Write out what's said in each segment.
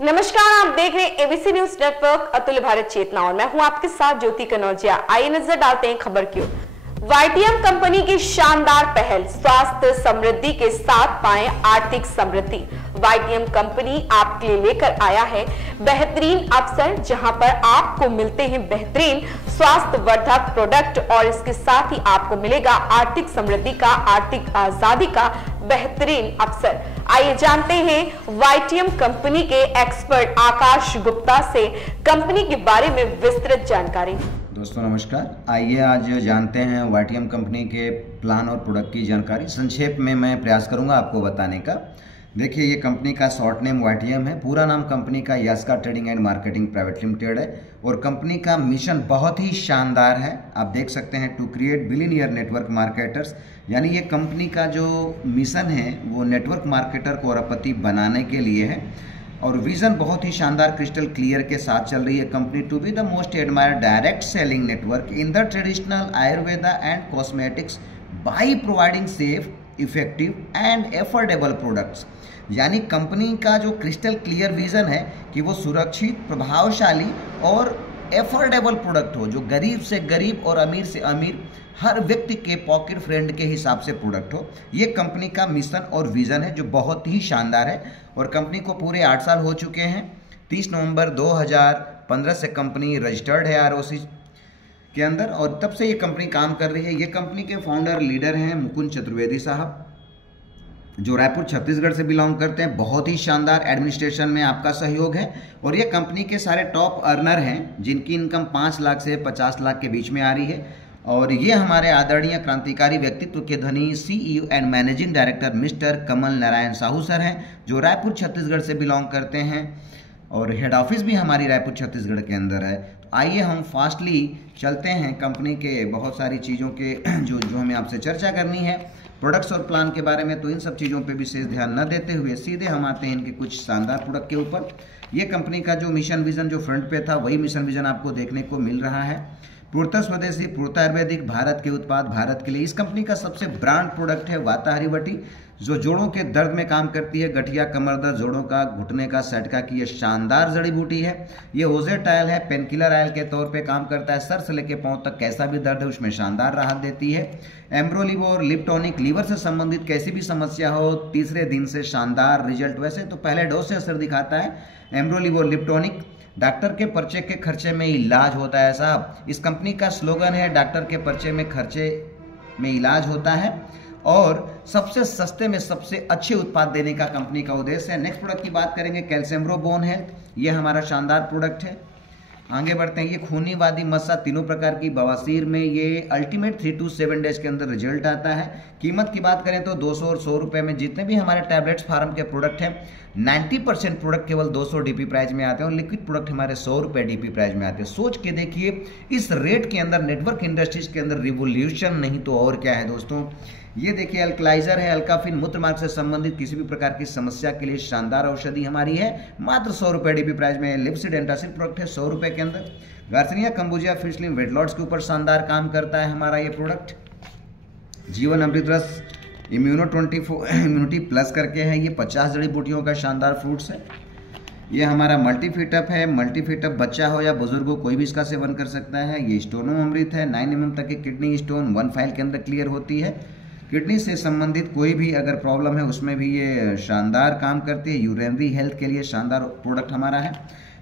नमस्कार, आप देख रहे हैं एबीसी न्यूज नेटवर्क अतुल्य भारत चेतना और मैं हूं आपके साथ ज्योति कनौजिया। आइए नजर डालते हैं खबर की ओर। वाईटीएम कंपनी की शानदार पहल, स्वास्थ्य समृद्धि के साथ पाएं आर्थिक समृद्धि। वाईटीएम कंपनी आपके लिए लेकर आया है बेहतरीन अवसर, जहां पर आपको मिलते हैं बेहतरीन स्वास्थ्य वर्धक प्रोडक्ट और इसके साथ ही आपको मिलेगा आर्थिक समृद्धि का, आर्थिक आजादी का बेहतरीन अवसर। आइए जानते हैं वाईटीएम कंपनी के एक्सपर्ट आकाश गुप्ता से कंपनी के बारे में विस्तृत जानकारी। दोस्तों नमस्कार, आइए आज जानते हैं वाईटीएम कंपनी के प्लान और प्रोडक्ट की जानकारी। संक्षेप में मैं प्रयास करूंगा आपको बताने का। देखिए, ये कंपनी का शॉर्ट नेम वाईटीएम है। पूरा नाम कंपनी का Yaska trading and marketing private limited है और कंपनी का मिशन बहुत ही शानदार है। आप देख सकते हैं, to create billionaire network marketers, यानी ये कंपनी का जो मिशन है वो नेटवर्क मार्केटर को अरबपति बनाने के लिए है और विजन बहुत ही शानदार क्रिस्टल क्लियर के साथ चल रही है company. To be the most admired direct selling network in the traditional Ayurveda and cosmetics by providing safe, effective and affordable products. यानी कंपनी का जो क्रिस्टल क्लियर विजन है कि वो सुरक्षित, प्रभावशाली और एफोर्डेबल प्रोडक्ट हो, जो गरीब से गरीब और अमीर से अमीर हर व्यक्ति के पॉकेट फ्रेंड के हिसाब से प्रोडक्ट हो। ये कंपनी का मिशन और विजन है जो बहुत ही शानदार है और कंपनी को पूरे 8 साल हो चुके हैं। 30 नवंबर 2015 से कंपनी रजिस्टर्ड है आरओसी के अंदर और तब से ये कंपनी काम कर रही है। ये कंपनी के फाउंडर लीडर हैं मुकुंद चतुर्वेदी साहब, जो रायपुर छत्तीसगढ़ से बिलोंग करते हैं। बहुत ही शानदार एडमिनिस्ट्रेशन में आपका सहयोग है और ये कंपनी के सारे टॉप अर्नर हैं जिनकी इनकम 5 लाख से 50 लाख के बीच में आ रही है। और ये हमारे आदरणीय क्रांतिकारी व्यक्तित्व के धनी CEO and managing director mister Kamal Narayan Sahu sir हैं, जो रायपुर छत्तीसगढ़ से बिलोंग करते हैं और हेड ऑफिस भी हमारी रायपुर छत्तीसगढ़ के अंदर है। तो आइए हम फास्टली चलते हैं कंपनी के बहुत सारी चीज़ों के जो हमें आपसे चर्चा करनी है, प्रोडक्ट्स और प्लान के बारे में। तो इन सब चीज़ों पे विशेष ध्यान न देते हुए सीधे हम आते हैं इनके कुछ शानदार प्रोडक्ट के ऊपर। ये कंपनी का जो मिशन विजन जो फ्रंट पे था वही मिशन विजन आपको देखने को मिल रहा है। पूर्णतः स्वदेशी, पूर्णतः आयुर्वेदिक, भारत के उत्पाद भारत के लिए। इस कंपनी का सबसे ब्रांड प्रोडक्ट है वाता हरीबटी, जो जोड़ों के दर्द में काम करती है। गठिया, कमर दर्द, जोड़ों का, घुटने का, सटका की ये शानदार जड़ी बूटी है। ये ओजेटाइल है, पेनकिलर आयल के तौर पे काम करता है। सर से लेके पांव तक कैसा भी दर्द है उसमें शानदार राहत देती है। एम्ब्रोलिवोर लिप्टॉनिक, लीवर से संबंधित कैसी भी समस्या हो, तीसरे दिन से शानदार रिजल्ट। वैसे तो पहले डोज से असर दिखाता है एम्ब्रोलिवोर लिप्टॉनिक। डॉक्टर के पर्चे के खर्चे में इलाज होता है साहब। इस कंपनी का स्लोगन है डॉक्टर के पर्चे में खर्चे में इलाज होता है और सबसे सस्ते में सबसे अच्छे उत्पाद देने का कंपनी का उद्देश्य है। नेक्स्ट प्रोडक्ट की बात करेंगे, कैल्शियम्ब्रो बोन हेल्थ। ये हमारा शानदार प्रोडक्ट है। आगे बढ़ते हैं। ये खूनी, वादी, मस्सा तीनों प्रकार की बवासीर में ये अल्टीमेट 3 to 7 डेज के अंदर रिजल्ट आता है। कीमत की बात करें तो 200 और 100 रुपए में जितने भी हमारे टैबलेट्स फार्म के प्रोडक्ट हैं, 90% प्रोडक्ट केवल 200 डीपी प्राइस में आते हैं और लिक्विड प्रोडक्ट हमारे 100 रुपए डीपी प्राइस में आते हैं। सोच के देखिए, इस रेट के अंदर नेटवर्क इंडस्ट्रीज के अंदर रिवोल्यूशन नहीं तो और क्या है दोस्तों। ये देखिए, अल्कलाइजर है, अल्काफिन, मूत्र मार्ग से संबंधित किसी भी प्रकार की समस्या के लिए शानदार औषधि हमारी है। मात्र 100 रुपए डीपी प्राइस में। लिप्सिड एंटासिड प्रोडक्ट है 100 रुपए के अंदर। गार्सिनिया कंबुजिया फिशलिम वेट लॉस के ऊपर शानदार काम करता है हमारा ये प्रोडक्ट। जीवन अमृत रस इम्यूनिटी प्लस करके है। ये 50 जड़ी बूटियों का शानदार फ्रूट्स है। ये हमारा मल्टीफिटअप है। मल्टीफिटअप बच्चा हो या बुजुर्ग हो, कोई भी इसका सेवन कर सकता है। ये स्टोनो अमृत है। 9 mm तक की किडनी स्टोन 1 फाइल के अंदर क्लियर होती है। किडनी से संबंधित कोई भी अगर प्रॉब्लम है उसमें भी ये शानदार काम करती है। यूरिनरी हेल्थ के लिए शानदार प्रोडक्ट हमारा है।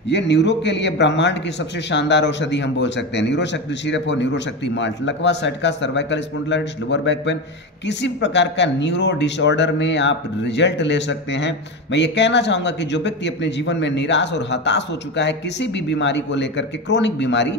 ये न्यूरो के लिए ब्रह्मांड की सबसे शानदार औषधि हम बोल सकते हैं। न्यूरो शक्ति सिरप हो, न्यूरो शक्ति माल्ट, लकवा, सटका, cervical spondylitis, lower back pain, किसी भी प्रकार का न्यूरो डिसऑर्डर में आप रिजल्ट ले सकते हैं। मैं ये कहना चाहूँगा कि जो व्यक्ति अपने जीवन में निराश और हताश हो चुका है किसी भी बीमारी को लेकर के, क्रोनिक बीमारी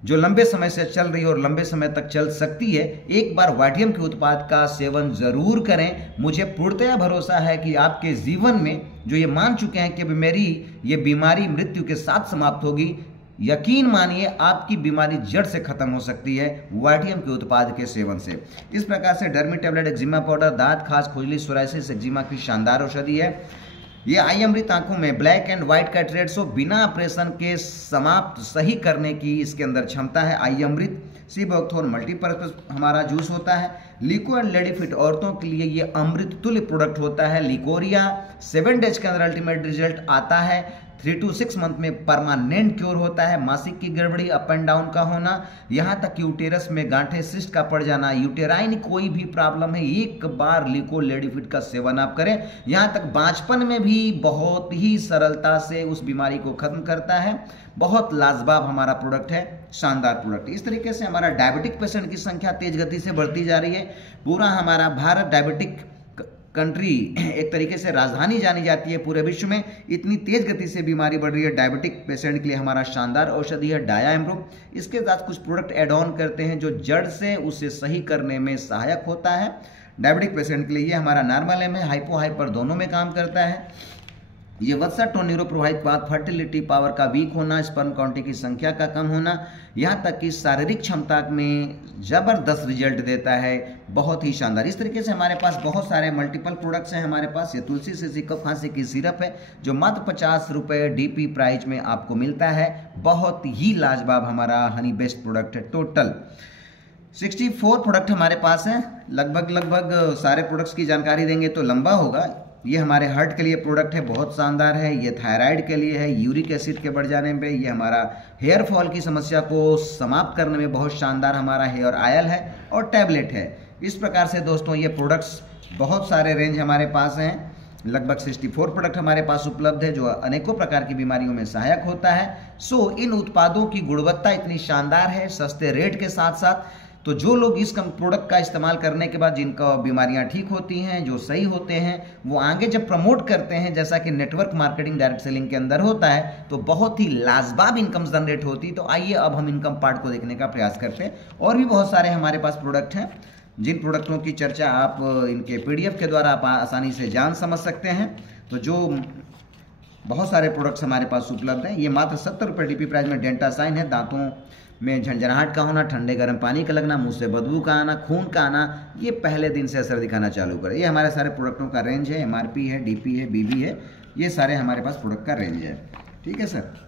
जो लंबे समय से चल रही है और लंबे समय तक चल सकती है, एक बार वाईटीएम के उत्पाद का सेवन जरूर करें। मुझे पूर्णतया भरोसा है कि आपके जीवन में जो ये मान चुके हैं कि मेरी ये बीमारी मृत्यु के साथ समाप्त होगी, यकीन मानिए आपकी बीमारी जड़ से खत्म हो सकती है वाईटीएम के उत्पाद के सेवन से। इस प्रकार से डर्मी टैबलेट, एक्जिमा पाउडर, दांत, खाज, खुजली, सोराइसिस, एक्जिमा की शानदार औषधि है। ये आई अमृत आंखों में ब्लैक एंड व्हाइट कैटरेट्स को बिना ऑपरेशन के समाप्त सही करने की इसके अंदर क्षमता है। आई अमृत सीबोक्थोन मल्टीपर्पज हमारा जूस होता है। लिको एंड लेडी फिट औरतों के लिए ये अमृत तुल्य प्रोडक्ट होता है। लिकोरिया 7 डेज के अंदर अल्टीमेट रिजल्ट आता है। 3 to 6 मंथ में परमानेंट क्योर होता है। मासिक की गड़बड़ी, अप एंड डाउन का होना, यहाँ तक यूटेरस में गांठें, सिस्ट का पड़ जाना, यूटेराइन कोई भी प्रॉब्लम है, एक बार लिको लेडीफिट का सेवन आप करें, यहाँ तक बांझपन में भी बहुत ही सरलता से उस बीमारी को खत्म करता है। बहुत लाजवाब हमारा प्रोडक्ट है, शानदार प्रोडक्ट। इस तरीके से हमारा डायबिटिक पेशेंट की संख्या तेज गति से बढ़ती जा रही है। पूरा हमारा भारत डायबिटिक कंट्री, एक तरीके से राजधानी जानी जाती है पूरे विश्व में, इतनी तेज गति से बीमारी बढ़ रही है। डायबिटिक पेशेंट के लिए हमारा शानदार औषधि है डाया एम्ब्रो। इसके साथ कुछ प्रोडक्ट एड ऑन करते हैं जो जड़ से उसे सही करने में सहायक होता है। डायबिटिक पेशेंट के लिए ये हमारा नॉर्मल एम है, हाइपो हाइपर दोनों में काम करता है। ये वत्सा टोन्यूरो प्रभावित बात, फर्टिलिटी पावर का वीक होना, स्पर्म काउंटी की संख्या का कम होना, यहाँ तक कि शारीरिक क्षमता में जबरदस्त रिजल्ट देता है, बहुत ही शानदार। इस तरीके से हमारे पास बहुत सारे मल्टीपल प्रोडक्ट्स हैं हमारे पास। ये तुलसी से कफ खांसी की सिरप है जो मात्र 50 रुपये डीपी प्राइस में आपको मिलता है। बहुत ही लाजवाब हमारा हनी बेस्ट प्रोडक्ट है। टोटल 64 प्रोडक्ट हमारे पास हैं। लगभग सारे प्रोडक्ट्स की जानकारी देंगे तो लंबा होगा। ये हमारे हार्ट के लिए प्रोडक्ट है, बहुत शानदार है। ये थायराइड के लिए है, यूरिक एसिड के बढ़ जाने पे। ये हमारा हेयर फॉल की समस्या को समाप्त करने में बहुत शानदार हमारा हेयर ऑयल है और टैबलेट है। इस प्रकार से दोस्तों ये प्रोडक्ट्स बहुत सारे रेंज हमारे पास हैं। लगभग 64 प्रोडक्ट हमारे पास उपलब्ध है जो अनेकों प्रकार की बीमारियों में सहायक होता है। सो इन उत्पादों की गुणवत्ता इतनी शानदार है, सस्ते रेट के साथ साथ, तो जो लोग इस प्रोडक्ट का इस्तेमाल करने के बाद जिनका बीमारियां ठीक होती हैं, जो सही होते हैं, वो आगे जब प्रमोट करते हैं, जैसा कि नेटवर्क मार्केटिंग डायरेक्ट सेलिंग के अंदर होता है, तो बहुत ही लाजवाब इनकम जनरेट होती। तो आइए अब हम इनकम पार्ट को देखने का प्रयास करते हैं। और भी बहुत सारे हमारे पास प्रोडक्ट हैं जिन प्रोडक्टों की चर्चा आप इनके PDF के द्वारा आप आसानी से जान समझ सकते हैं। तो जो बहुत सारे प्रोडक्ट्स हमारे पास उपलब्ध हैं। ये मात्र 70 रुपये डीपी प्राइस में डेंटासाइन है। दांतों में झंझनाहट का होना, ठंडे गर्म पानी का लगना, मुंह से बदबू का आना, खून का आना, ये पहले दिन से असर दिखाना चालू करे। ये हमारे सारे प्रोडक्टों का रेंज है। MRP है, DP है, BB है, ये सारे हमारे पास प्रोडक्ट का रेंज है। ठीक है सर।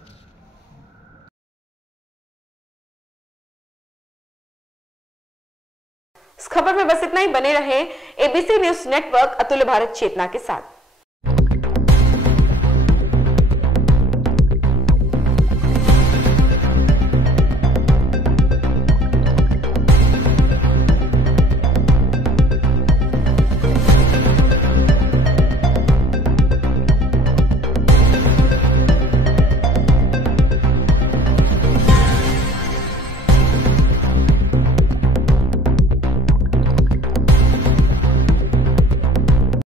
इस खबर में बस इतना ही। बने रहे ABC न्यूज नेटवर्क अतुल्य भारत चेतना के साथ।